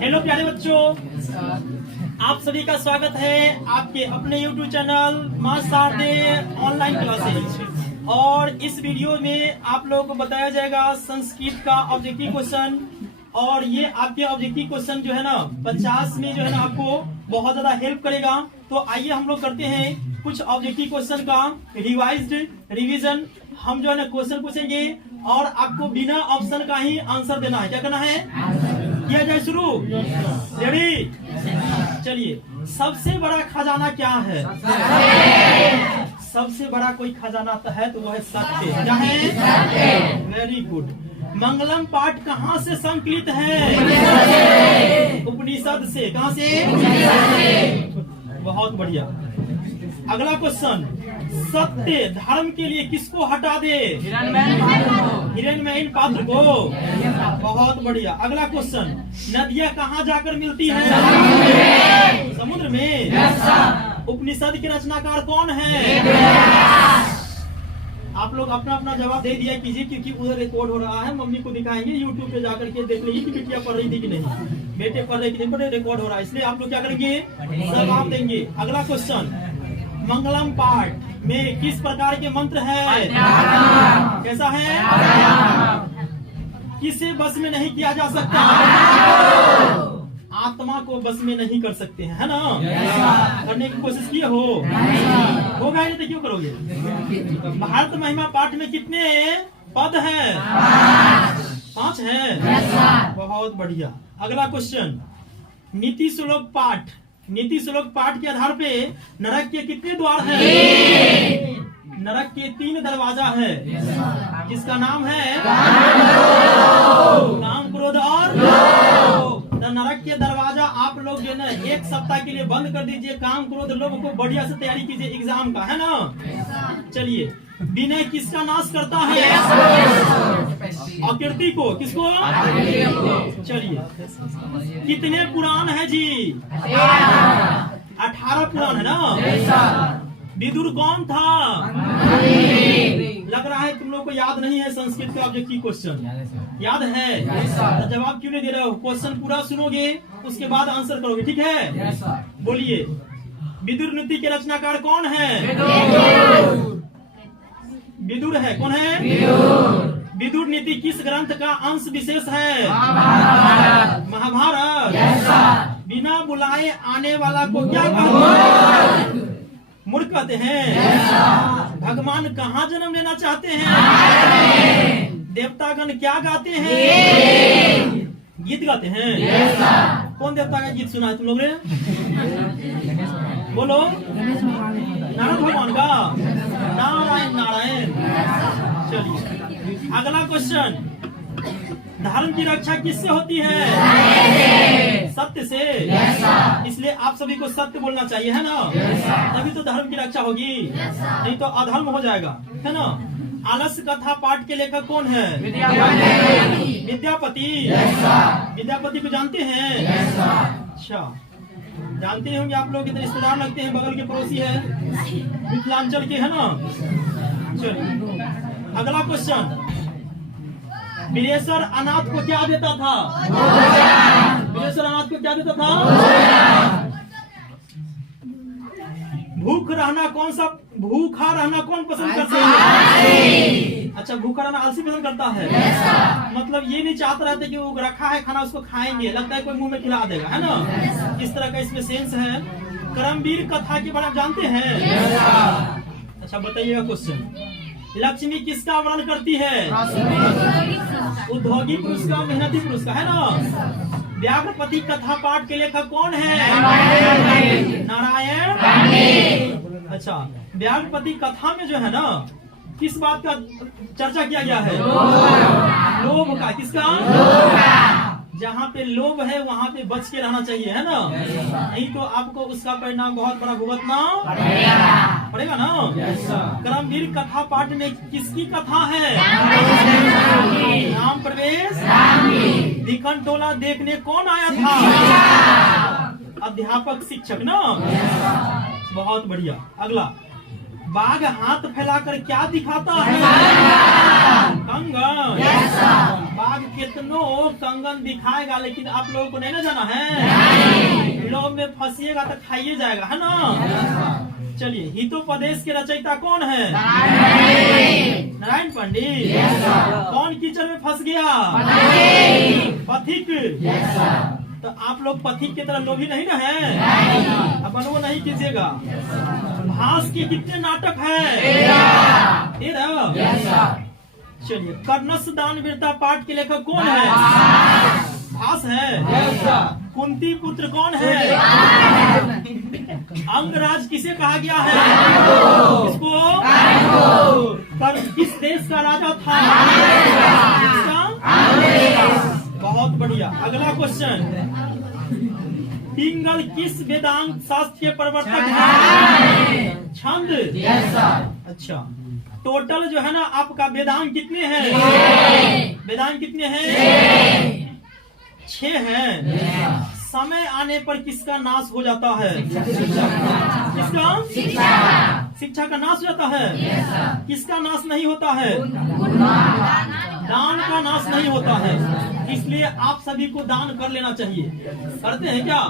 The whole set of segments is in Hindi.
हेलो प्यारे बच्चों, आप सभी का स्वागत है आपके अपने YouTube चैनल मां शारदे ऑनलाइन क्लासेज। और इस वीडियो में आप लोगों को बताया जाएगा संस्कृत का ऑब्जेक्टिव क्वेश्चन। और ये आपके ऑब्जेक्टिव क्वेश्चन जो है ना 50 में जो है ना आपको बहुत ज्यादा हेल्प करेगा। तो आइए हम लोग करते हैं कुछ ऑब्जेक्टिव क्वेश्चन का रिवीजन। हम जो है ना क्वेश्चन पूछेंगे और आपको बिना ऑप्शन का ही आंसर देना है। क्या करना है? किया जाए शुरू। रेडी? चलिए, सबसे बड़ा खजाना क्या है? सबसे बड़ा कोई खजाना है तो वो है सत्य। क्या है? Very good. मंगलम पाठ कहाँ से संकलित है? उपनिषद से। कहाँ से? बहुत बढ़िया। अगला क्वेश्चन, सत्य धर्म के लिए किसको हटा दे? हिरण्मयी पात्र को। बहुत बढ़िया। अगला क्वेश्चन, नदियाँ कहाँ जाकर मिलती हैं? समुद्र में। उपनिषद के रचनाकार कौन है? आप लोग अपना अपना जवाब दे दिया कीजिए, क्योंकि उधर रिकॉर्ड हो रहा है। मम्मी को दिखाएंगे, यूट्यूब पे जाकर के देख लीजिए कि बिटिया पढ़ रही थी कि नहीं, बेटे पढ़ रहे कि नहीं पढ़ रहे, रिकॉर्ड हो रहा है। इसलिए आप लोग क्या करेंगे? जवाब देंगे। अगला क्वेश्चन, मंगलम पाठ में किस प्रकार के मंत्र है? कैसा है? किसे बस में नहीं किया जा सकता? आत्मा को बस में नहीं कर सकते हैं, है ना? करने की कोशिश किए हो? होगा नहीं तो क्यों करोगे? भारत महिमा पाठ में कितने पद हैं? 5 हैं। बहुत बढ़िया। अगला क्वेश्चन, नीति श्लोक पाठ। नीति श्लोक पाठ के आधार पे नरक के कितने द्वार हैं? नरक के 3 दरवाजा है। जिसका नाम है काम, क्रोध और लोभ। नरक के दरवाजा आप लोग जो है 1 सप्ताह के लिए बंद कर दीजिए। काम, क्रोध, लोभ को बढ़िया से तैयारी कीजिए एग्जाम का, है ना? चलिए, विनय किसका नाश करता है? अकीर्ति को। किसको? चलिए, कितने पुराण है जी? 18 पुराण है ना? विदुर कौन था? लग रहा है तुम लोग को याद नहीं है संस्कृत का ऑब्जेक्टिव क्वेश्चन। याद है? तो जवाब क्यों नहीं दे रहे हो? क्वेश्चन पूरा सुनोगे, उसके बाद आंसर करोगे, ठीक है? बोलिए, विदुर नीति के रचनाकार कौन है? विदुर है। कौन है? विदुर नीति किस ग्रंथ का अंश विशेष है? महाभारत। बिना बुलाए आने वाला को क्या कहते हैं? मूर्ख कहते हैं। भगवान कहाँ जन्म लेना चाहते हैं? देवतागण क्या गाते हैं? गीत गाते हैं। कौन देवता का गीत सुना है तुम लोग ने? बोलो। नारद भगवान का। नारायण नारायण। चलिए, अगला क्वेश्चन, धर्म की रक्षा किससे होती है? सत्य से। इसलिए आप सभी को सत्य बोलना चाहिए, है ना? तभी तो धर्म की रक्षा होगी, नहीं तो अधर्म हो जाएगा, है ना? आलस्य कथा पाठ के लेखक कौन है? विद्यापति। विद्यापति को जानते हैं? अच्छा, जानते होंगे आप लोग। इतने रिश्तेदार लगते हैं, बगल के पड़ोसी है, मिथिलांचल के, है ना? चलिए, अगला क्वेश्चन, वीरेश्वर अनाथ को क्या देता था? वीरेश्वर अनाथ को क्या देता था? भूखा रहना कौन पसंद करता है? अच्छा, भूखा रहना आलसी पसंद करता है। मतलब ये नहीं चाहता रहते कि वो रखा है खाना उसको खाएंगे, लगता है कोई मुंह में खिला देगा, है ना? इस तरह का इसमें सेंस है। करमवीर कथा के बारे में जानते हैं? अच्छा, बताइएगा क्वेश्चन, लक्ष्मी किसका वर्णन करती है? उद्योगी पुरुष का, मेहनती पुरुष का, है ना? व्याघ्रपति कथा पाठ के लेखक कौन है? नारायण। अच्छा, व्याघ्रपति कथा में जो है ना किस बात का चर्चा किया गया है? लोभ का। किसका? जहाँ पे लोभ है वहाँ पे बच के रहना चाहिए, है ना? नहीं तो आपको उसका परिणाम बहुत बड़ा भुगतना पड़ेगा ना? करमवीर कथा पाठ में किसकी कथा है? राम प्रवेश। दिखन टोला देखने कौन आया था? अध्यापक, शिक्षक ना? बहुत बढ़िया। अगला, बाघ हाथ फैलाकर क्या दिखाता है? कंगन। बाघ कितनों कंगन दिखाएगा, लेकिन आप लोगों को नहीं ना जाना है। लोभ में फंसिएगा तो खाइए जाएगा, है ना। चलिए, हितोपदेश के रचयिता कौन है? नारायण पंडित। कौन कीचड़ में फंस गया? पथिक। तो आप लोग पथिक की तरह लोभी नहीं ना है, अपन वो नहीं कीजिएगा। भास के कितने नाटक है? 13। चलिए, कर्णस दान वीरता पाठ के लेखक कौन है? भास है। कुंती पुत्र कौन है? अंगराज किसे कहा गया है? किसको? किस देश का राजा था? बहुत बढ़िया। अगला क्वेश्चन, पिंगल किस वेदांत शास्त्र के प्रवर्तक हैं? छंद। अच्छा, टोटल जो है ना आपका वेदांत कितने हैं? वेदांत कितने हैं? 6 हैं। समय आने पर किसका नाश हो जाता है? किसका? शिक्षा का नाश हो जाता है। किसका नाश नहीं होता है? दान का नाश नहीं होता है। इसलिए आप सभी को दान कर लेना चाहिए। करते हैं क्या?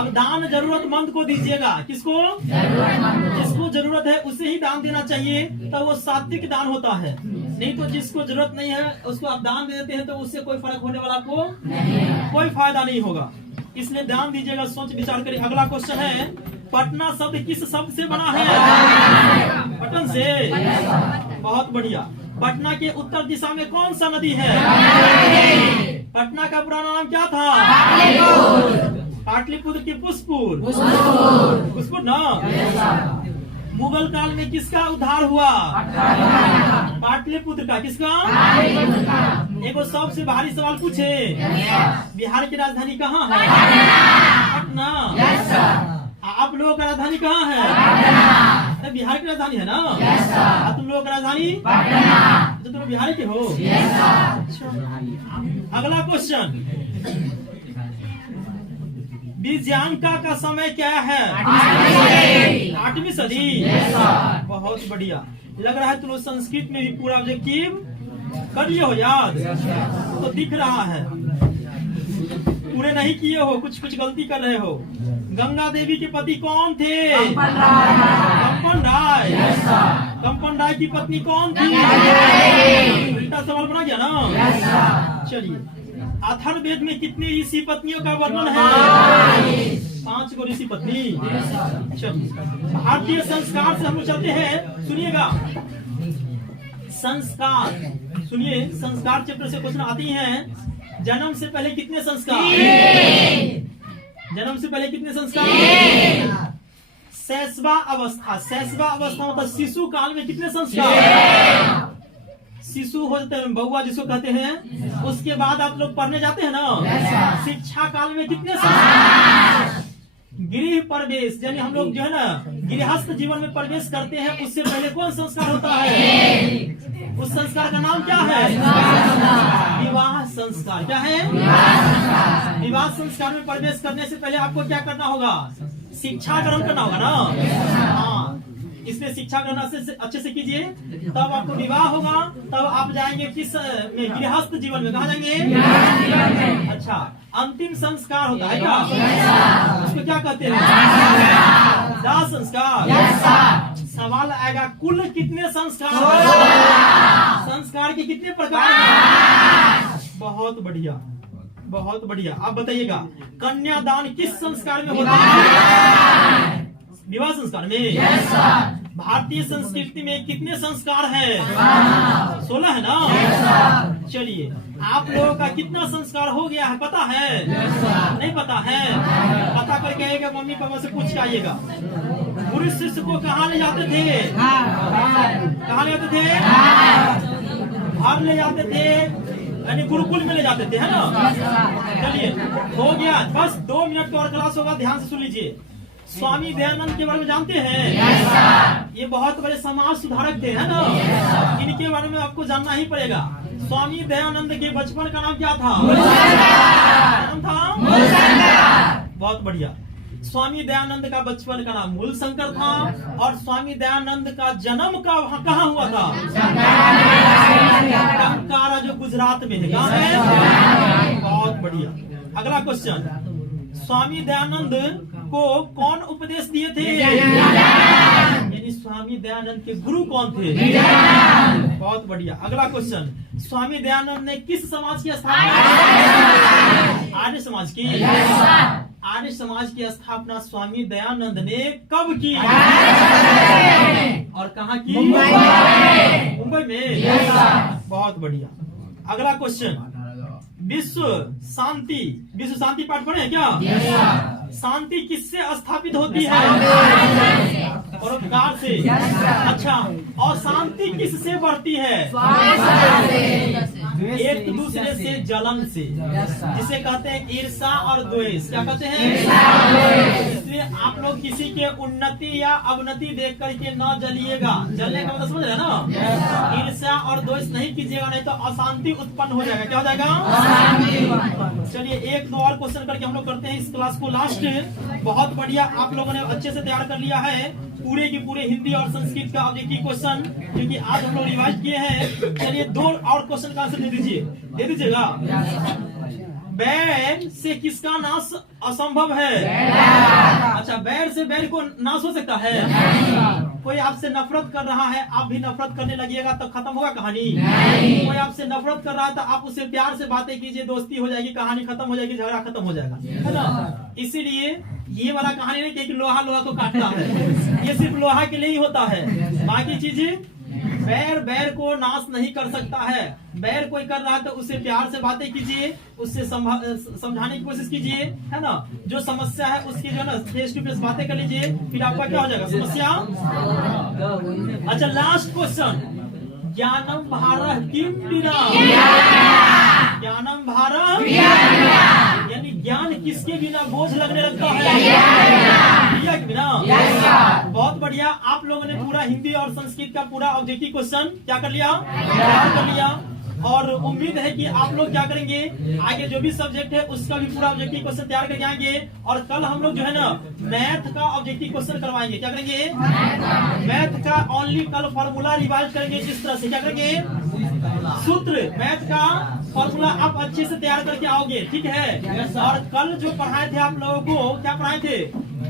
अब दान जरूरतमंद को दीजिएगा। किसको? जिसको जरूरत है उसे ही दान देना चाहिए, तो वो सात्विक दान होता है। नहीं तो जिसको जरूरत नहीं है उसको आप दान दे देते हैं तो उससे कोई फर्क होने वाला को कोई फायदा नहीं होगा। इसलिए दान दीजिएगा, सोच विचार करिए। अगला क्वेश्चन है, पटना शब्द किस शब्द से बना है? पटन से। बहुत बढ़िया। पटना के उत्तर दिशा में कौन सा नदी है? पटना का पुराना नाम क्या था? पाटलिपुत्र की पुष्पुर। पुष्पुर ना। मुगल काल में किसका उद्धार हुआ? पाटलिपुत्र का। किसका? एक सबसे भारी सवाल पूछे, बिहार की राजधानी कहाँ है? पटना। आप लोगों का राजधानी कहाँ है? बिहार की राजधानी है ना। तुम लोगों का राजधानी तो तुम बिहार के हो। अगला क्वेश्चन, विजयांका का समय क्या है? 8वीं सदी। बहुत बढ़िया। लग रहा है तुम संस्कृत में भी पूरा ऑब्जेक्टिव कर लिए हो याद, तो दिख रहा है। पूरे नहीं किए हो, कुछ कुछ गलती कर रहे हो। गंगा देवी के पति कौन थे? कंपन राय। कंपन राय की पत्नी कौन थी? उल्टा सवाल बना गया ना। चलिए, अथर्ववेद में कितनी ऋषि पत्नियों का वर्णन है? 5 को ऋषि पत्नी। चलिए, भारतीय संस्कार से हम चलते हैं, सुनिएगा। संस्कार सुनिए, संस्कार चैप्टर से क्वेश्चन आती हैं। जन्म से पहले कितने संस्कार? जन्म से पहले कितने संस्कार? शैशवा अवस्था। शैशवा अवस्था मतलब शिशु काल में कितने संस्कार? शिशु होते हैं, बउआ जिसको कहते हैं। उसके बाद आप लोग पढ़ने जाते हैं ना, शिक्षा काल में कितने संस्कार? गृह प्रवेश, यानी हम लोग जो है ना गृहस्थ जीवन में प्रवेश करते हैं, उससे पहले कौन संस्कार होता है? उस संस्कार का नाम क्या है? विवाह संस्कार। क्या है? विवाह संस्कार में प्रवेश करने से पहले आपको क्या करना होगा? शिक्षा ग्रहण करना होगा ना। हाँ, इसलिए शिक्षा ग्रहण अच्छे से कीजिए, तब आपको विवाह होगा। तब आप जाएंगे किस में? गृहस्थ जीवन में। कहाँ जाएंगे? अच्छा, अंतिम संस्कार होता है क्या? उसको क्या कहते हैं? दाह संस्कार। सवाल आएगा, कुल कितने संस्कार? संस्कार के कितने प्रकार हैं? बहुत बढ़िया, बहुत बढ़िया। आप बताइएगा, कन्यादान किस संस्कार में होता है? विवाह संस्कार में। भारतीय संस्कृति में कितने संस्कार हैं? 16 है ना। चलिए, आप लोगों का कितना संस्कार हो गया है पता है? नहीं पता है? पता करके आइएगा, मम्मी पापा से पूछ के आइएगा। गुरु शिष्य को कहाँ ले जाते थे? कहाँ ले जाते थे? घर ले जाते थे, यानी गुरुकुल में ले जाते थे, है ना। चलिए, हो गया। बस 2 मिनट का और क्लास होगा, ध्यान से सुन लीजिए। स्वामी दयानंद के बारे में जानते हैं? ये बहुत बड़े समाज सुधारक थे, है ना। इनके बारे में आपको जानना ही पड़ेगा। स्वामी दयानंद के बचपन का नाम क्या था? नाम था? बहुत बढ़िया। स्वामी दयानंद का बचपन का नाम मूल शंकर था और स्वामी दयानंद का जन्म कहाँ हुआ था? टंकारा, जो गुजरात में है। कहाँ है? बहुत बढ़िया। अगला क्वेश्चन, स्वामी दयानंद को कौन उपदेश दिए थे? यानी स्वामी दयानंद के गुरु कौन थे? बहुत बढ़िया। अगला क्वेश्चन, स्वामी दयानंद ने किस समाज की स्थापना? आर्य समाज की। आर्य समाज की स्थापना स्वामी दयानंद ने कब की और कहाँ की? मुंबई में। बहुत बढ़िया। अगला क्वेश्चन, विश्व शांति पाठ पढ़े हैं क्या? शांति किससे स्थापित होती है? परोपकार से। अच्छा, और शांति किससे बढ़ती है? एक दूसरे से जलन से, जिसे कहते हैं ईर्षा और द्वेष। क्या कहते हैं? इसलिए आप लोग किसी के उन्नति या अवनति देख करके न जलिएगा। जलने का मतलब समझ रहे हैं ना? ईर्षा और द्वेष नहीं कीजिएगा, नहीं तो अशांति उत्पन्न हो जाएगा। क्या हो जाएगा? चलिए एक दो और क्वेश्चन करके हम लोग करते हैं इस क्लास को लास्ट। बहुत बढ़िया, आप लोगों ने अच्छे से तैयार कर लिया है पूरे की पूरे हिंदी और संस्कृत का ऑब्जेक्टिव क्वेश्चन, क्योंकि आज हम लोग रिवाइज किए हैं। चलिए दो और क्वेश्चन का आंसर दे दीजिएगा। बैर से किसका नाश असंभव है? अच्छा, बैर से बैर को नाश हो सकता है? कोई आपसे नफरत कर रहा है, आप भी नफरत करने लगिएगा तो खत्म होगा कहानी? कोई आपसे नफरत कर रहा है तो आप उससे प्यार से बातें कीजिए, दोस्ती हो जाएगी, कहानी खत्म हो जाएगी, झगड़ा खत्म हो जाएगा, है ना? इसीलिए ये वाला कहानी नहीं कि लोहा को काटता है, ये सिर्फ लोहा के लिए ही होता है। बाकी चीजें बैर को नाश नहीं कर सकता है। बैर कोई कर रहा है तो उससे प्यार से बातें कीजिए, उससे समझाने की कोशिश कीजिए, है ना? जो समस्या है उसकी जो है ना फेस टू फेस बातें कर लीजिए, फिर आपका क्या हो जाएगा समस्या। अच्छा, लास्ट क्वेश्चन, ज्ञानम भारः किम विना? ज्ञानम भारः, यानी ज्ञान किसके बिना बोझ लगने लगता है? क्रिया के बिना। बहुत बढ़िया, आप लोगों ने पूरा हिंदी और संस्कृत का पूरा ऑब्जेक्टिव क्वेश्चन क्या कर लिया? तैयार कर लिया। और उम्मीद है कि आप लोग क्या करेंगे, आगे जो भी सब्जेक्ट है उसका भी पूरा ऑब्जेक्टिव क्वेश्चन तैयार करके आएंगे। और कल हम लोग जो है ना मैथ का ऑब्जेक्टिव क्वेश्चन करवाएंगे। क्या करेंगे? मैथ का ओनली कल फॉर्मूला रिवाइज करेंगे। इस तरह से क्या करेंगे, सूत्र मैथ का फॉर्मूला आप अच्छे से तैयार करके आओगे, ठीक है? और कल जो पढ़ाए थे आप लोगों को, क्या पढ़ाए थे?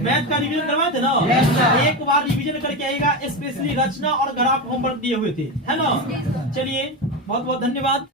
मैथ का रिवीजन करवाए थे ना? एक बार रिवीजन करके आएगा, स्पेशली रचना और ग्राफ होमवर्क दिए हुए थे, है ना? चलिए बहुत बहुत धन्यवाद।